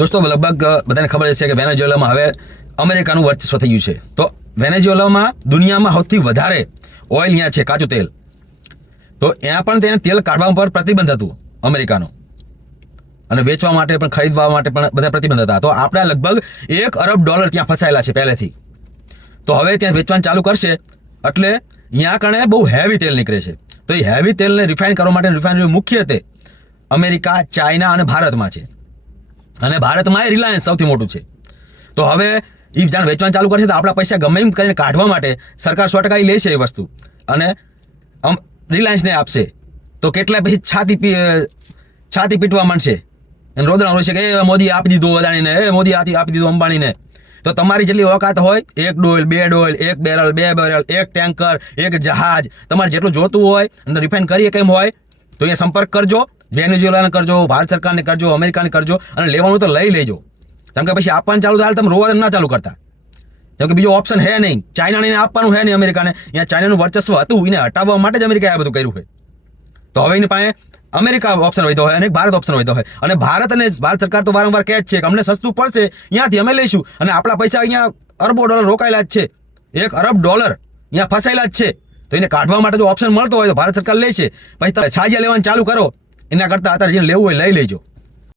દોસ્તો લગભગ બધાને ખબર છે કે વેનેઝુએલામાં હવે અમેરિકાનું વર્ચસ્વ થઈ ગયું છે. તો વેનેઝુએલામાં દુનિયામાં સૌથી વધારે ઓઇલ અહીંયા છે, કાચું તેલ. તો ત્યાં પણ તેને તેલ કાઢવા પર પ્રતિબંધ હતું અમેરિકાનો, અને વેચવા માટે પણ ખરીદવા માટે પણ બધા પ્રતિબંધ હતા. તો આપણે લગભગ $1 અરબ ત્યાં ફસાયેલા છે પહેલેથી. તો હવે ત્યાં વેચવાનું ચાલુ કરશે એટલે અહીંયા કણે બહુ હેવી તેલ નીકળે છે. તો એ હેવી તેલને રિફાઇન કરવા માટે રિફાઇનરી મુખ્યત્વે અમેરિકા, ચાઇના અને ભારતમાં છે. અને ભારતમાં એ રિલાયન્સ સૌથી મોટું છે. તો હવે એ જાણ વેચવાનું ચાલુ કરશે તો આપણા પૈસા ગમે એમ કરીને કાઢવા માટે સરકાર 100% એ લેશે એ વસ્તુ અને રિલાયન્સને આપશે. તો કેટલાય પછી છાતી પીટવા માંડશે અને રોદણા રોશે કે એ મોદી આપી દીધું અદાણીને, એ મોદી આપી દીધું અંબાણીને. તો તમારી જેટલી ઓકાત હોય, 1 ડોલ 2 ડોલ, 1 બેરલ 2 બેરલ, 1 ટેન્કર, 1 જહાજ, તમારે જેટલું જોતું હોય અને રિફાઇન કરીએ કેમ હોય તો એ સંપર્ક કરજો. વેનેઝુએલાને કરજો, ભારત સરકારને કરજો, અમેરિકાને કરજો, અને લેવાનું તો લઈ લેજો. કેમ કે પછી આપવાનું ચાલુ થાય તમે રોવા ના ચાલુ કરતા. કેમ કે બીજો ઓપ્શન હે નહીં. ચાઇનાને આપવાનું હે નહીં અમેરિકાને. અહીંયા ચાઇનાનું વર્ચસ્વ હતું, એને હટાવવા માટે જ અમેરિકાએ આ બધું કર્યું છે. તો હવે એની પાસે અમેરિકા ઓપ્શન વધ્યો હોય અને ભારત ઓપ્શન વધ્યો હોય. અને ભારત સરકાર તો વારંવાર કહે જ છે કે અમને સસ્તું પડશે, અહીંયાથી અમે લઈશું. અને આપણા પૈસા અહીંયા અરબો ડોલર રોકાયેલા જ છે. $1 અરબ અહીંયા ફસાયેલા જ છે. તો એને કાઢવા માટે જો ઓપ્શન મળતો હોય તો ભારત સરકાર લેશે. પછી તમે છાજિયા લેવાનું ચાલુ કરો. એના કરતાં અત્યારે જેને લેવું હોય લઈ લેજો.